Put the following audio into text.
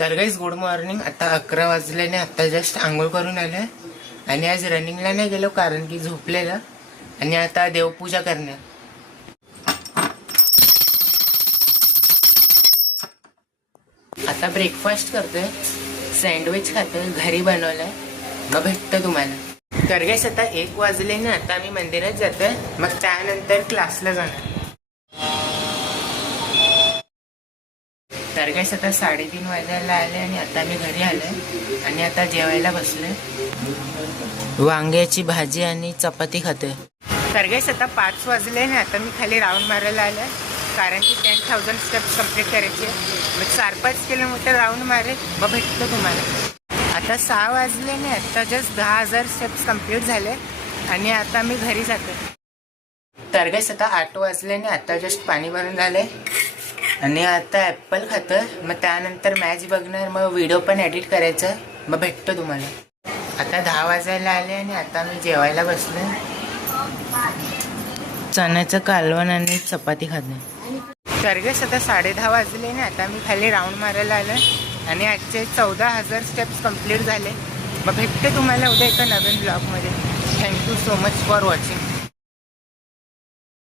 तर गाईस good morning. आता 11 वाजल्याने आता जस्ट आंघोळ करून आलं आणि आज रनिंगला नाही गेलो कारण की झोपलेलं. आणि आता देवपूजा करणार. आता ब्रेकफास्ट करतोय, सँडविच खातोय, घरी बनवलंय. मग भेटतं तुम्हाला. तर गाईस आता 1 वाजल्याने आता मी मंदिरात जातोय, मग त्यानंतर क्लासला जाणार. तर गाईस आता 3:30 वाजायला आले आणि आता मी घरी आलोय आणि आता जेवायला बसलोय. वांग्याची भाजी आणि चपाती खाते. तर गाईस आता 5 वाजले आणि आता मी खाली राऊंड मारायला आलोय कारण की 10,000 स्टेप्स कंप्लीट करायचे. मग 4-5 किलोमीटर राऊंड मारेल, मग भेटतो तुम्हाला. आता 6 वाजले आणि आता जस्ट 10,000 स्टेप्स कंप्लीट झाले आणि आता मी घरी जातो. तर गाईस आता 8 वाजले आणि आता जस्ट पाणी भरून झालंय आणि आता ॲपल खातोय. मग त्यानंतर मॅच बघणार, मग व्हिडिओ पण एडिट करायचं. मग भेटतो तुम्हाला. आता 10 वाजायला आले आणि आता मी जेवायला बसलो. चण्याचं कालवण आणि चपाती खाते. तर गाईस आता 10:30 वाजले आणि आता मी खाली राऊंड मारायला आलो आणि आजचे 14,000 स्टेप्स कंप्लीट झाले. मग भेटते तुम्हाला उद्या एका नवीन ब्लॉगमध्ये. Thank you so much for watching.